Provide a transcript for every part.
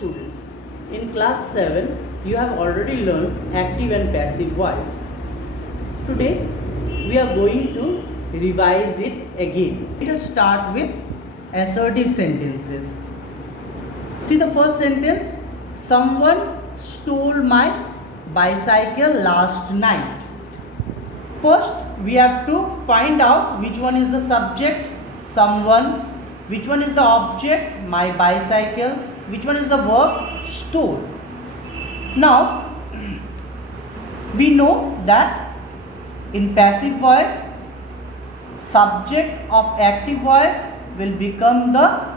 students, in class 7 you have already learned active and passive voice. Today we are going to revise it again. Let us start with assertive sentences. See the first sentence, someone stole my bicycle last night. First we have to find out which one is the subject, someone, which one is the object, my bicycle, which one is the verb, stole. Now we know that in passive voice, subject of active voice will become the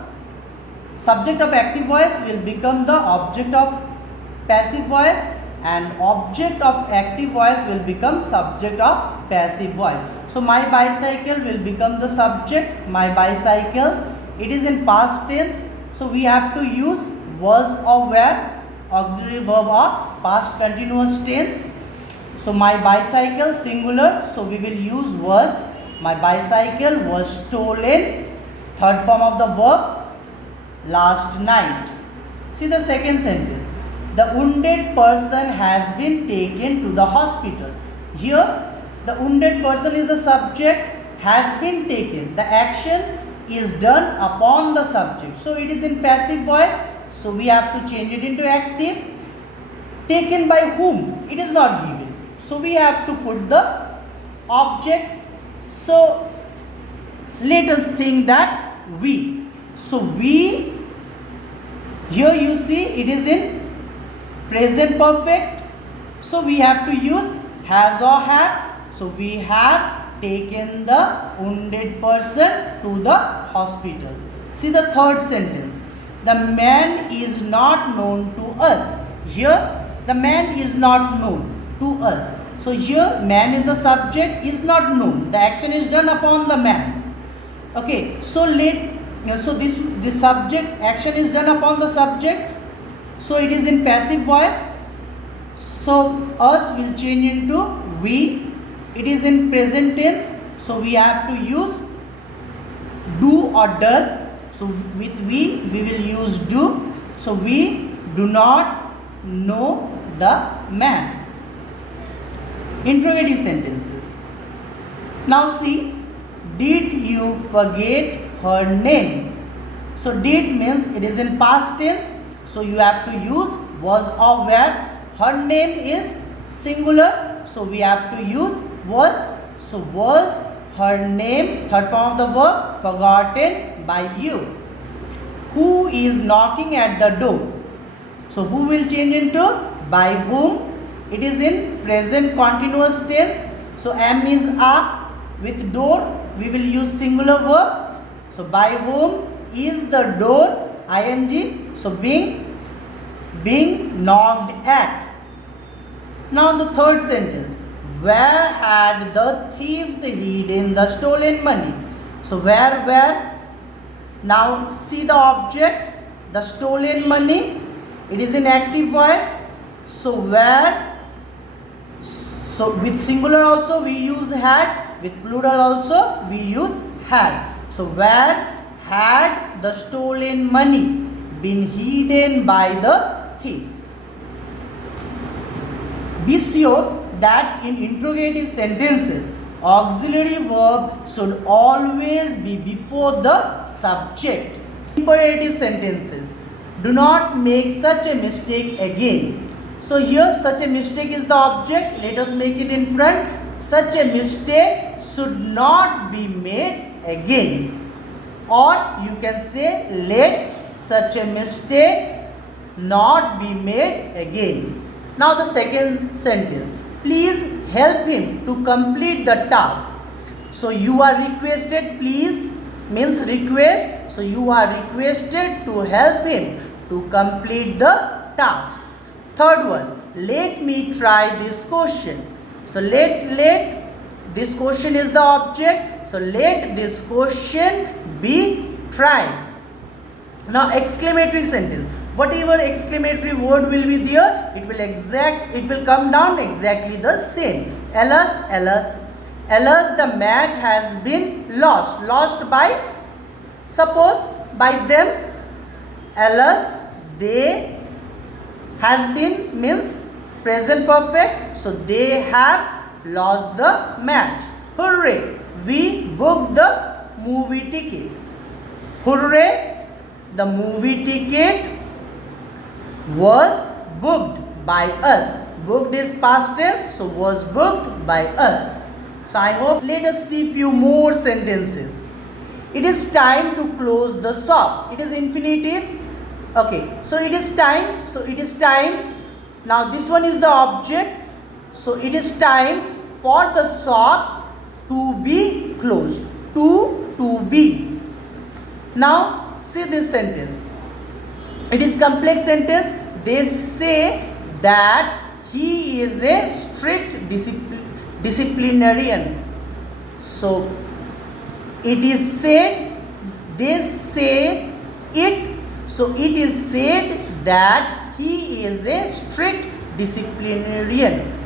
object of passive voice, and object of active voice will become subject of passive voice. So my bicycle will become the subject, my bicycle. It is in past tense, so we have to use was or were, auxiliary verb or past continuous tense. So my bicycle singular, so we will use was. My bicycle was stolen, third form of the verb, last night. See the second sentence, the wounded person has been taken to the hospital. Here the wounded person is the subject, has been taken, the action is done upon the subject, so it is in passive voice, so we have to change it into active. Taken by whom? It is not given, so we have to put the object. So let us think that we. So we, here you see it is in present perfect, so we have to use has or have. So we have taken the wounded person to the hospital. See the third sentence, the man is not known to us. Here the man is not known to us, so here man is the subject, is not known, the action is done upon the man. Okay, so this subject, action is done upon the subject, so it is in passive voice, so us will change into we. It is in present tense, so we have to use do or does. So with we will use do. So we do not know the man. Interrogative sentences. Now see, did you forget her name? So did means it is in past tense, so you have to use was or were. Her name is singular, so we have to use was. So was her name, third form of the verb, forgotten by you. Who is knocking at the door? So who will change into by whom. It is in present continuous tense, so am is a. With door we will use singular verb, so by whom is the door, ing, so being knocked at. Now the third sentence, where had the thieves hidden the stolen money? So where, now see the object, the stolen money, it is in active voice, so where, so with singular also we use had, with plural also we use had. So where had the stolen money been hidden by the thieves? Be sure that in interrogative sentences, auxiliary verb should always be before the subject. Imperative sentences, do not make such a mistake again. So here such a mistake is the object, let us make it in front. Such a mistake should not be made again. Or you can say, let such a mistake not be made again. Now the second sentence, please help him to complete the task. So you are requested, please means request, so you are requested to help him to complete the task. Third one, let me try this question. So let this question is the object, so let this question be tried. Now exclamatory sentence, whatever exclamatory word will be there, it will come down exactly the same. Alas, the match has been lost by, suppose by them, alas they has been means present perfect. So they have lost the match. Hooray! We booked the movie ticket. Hooray! The movie ticket was booked by us. Booked is past tense, so was booked by us. So I hope, let us see few more sentences. It is time to close the shop. It is infinitive. Okay, so it is time. So it is time. Now this one is the object. So it is time for the shop to be closed. To be. Now see this sentence. It is complex sentence. They say that he is a strict disciplinarian. So it is said, they say it. So it is said that he is a strict disciplinarian.